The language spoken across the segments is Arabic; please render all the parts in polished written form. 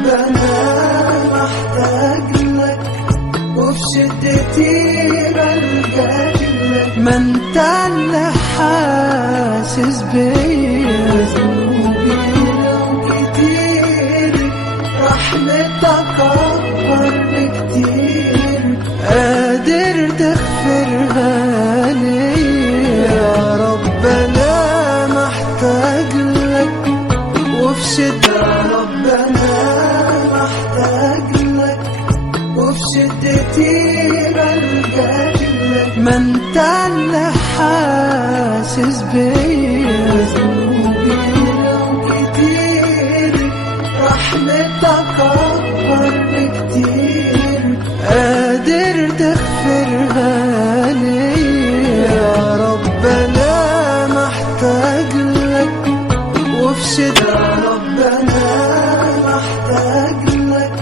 ربنا محتاج لك، وفي شدتي بلجأ لك. ما انت اللي حاسس بيا، ذنوبي لو كتير رحمتك أكبر بكتير، قادر تغفرها لي. يا ربنا محتاج لك، وفي شدة ربنا محتاج لك، وفي شدتي بلجأ لك. ما انت اللي حاسس بيا، ذنوبي لو كتير رحمتك أكبر بكتير، قادر تغفرها لي. يا ربنا محتاج لك، وفي شدة ربنا محتاج لك،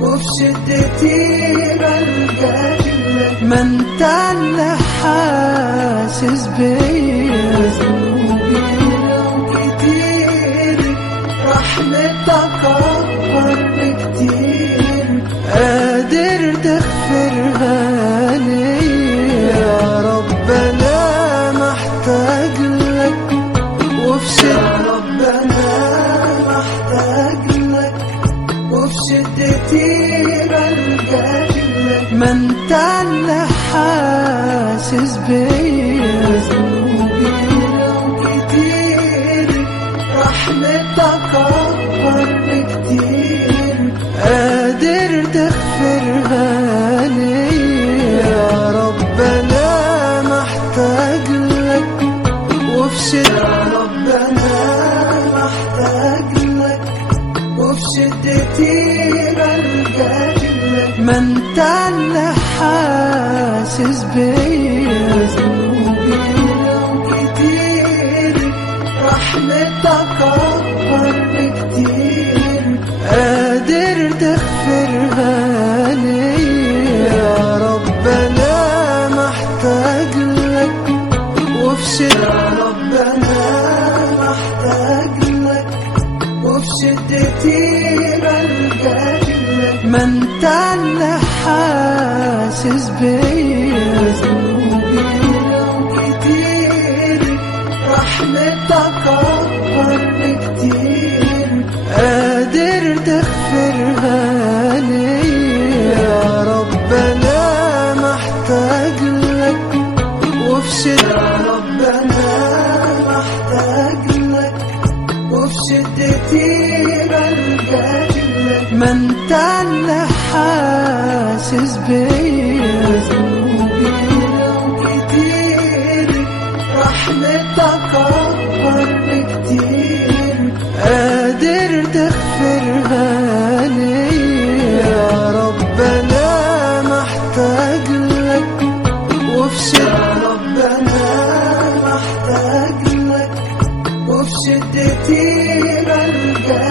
وفي شدتي بلجأ لك. ما انت اللي حاسس بيا، ذنوبي لو كتير رحمتك أكبر بكتير، قادر تغفرها لي. يا ربنا محتاج لك، وفي شدة ربنا محتاج لك، وفي شدتي بلجأ لك. ما انت اللي حاسس بيا، ذنوبي لو كتير رحمتك أكبر بكتير، قادر تغفرها لي. يا ربنا محتاج لك، وفي شدة ربنا محتاج لك، وفي شدتي بلجأ لك. ما انت اللي حاسس بيا، ذنوبي لو كتير رحمتك أكبر بكتير، قادر تغفرها لي. يا ربنا محتاج لك، وفي شدة ربنا محتاج لك، وفي شدتي بلجأ لك. ما انت اللي حاسس بيا، ذنوبي لو كتير رحمتك أكبر بكتير، قادر تغفرها لي. يا ربنا محتاج لك، وفي شدة ربنا محتاج لك، وفي شدتي بلجأ لك. ما انت اللي حاسس بيا، ذنوبي لو كتير رحمتك أكبر بكتير، قادر تغفرها لي. يا ربنا محتاج لك، وفي شدة ربنا محتاج لك، وفي شدتي بلجأ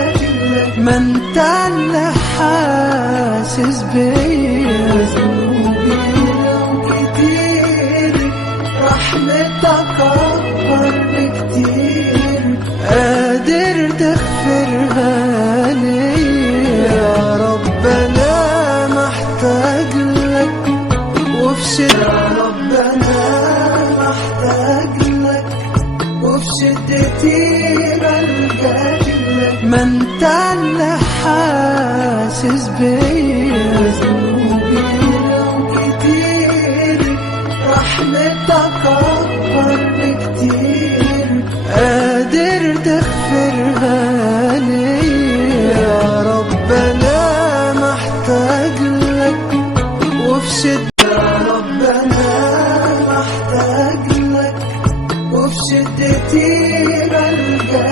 لك. ما انت اللي حاسس بيا، ذنوبي لو كتير رحمتك أكبر بكتير، قادر تغفرها لي. يا ربنا محتاج لك، وفي شدة ربنا محتاج لك، وفي شدتي بلجأ لك. ما انت اللي حاسس بيا، ذنوبي لو كتير رحمتك أكبر بكتير، قادر تغفرها لي. يا ربنا محتاج لك، وفي شدة ربنا محتاج لك، وفي شدتي بلجأ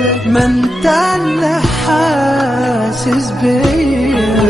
لك. ما انت اللي حاسس بيا،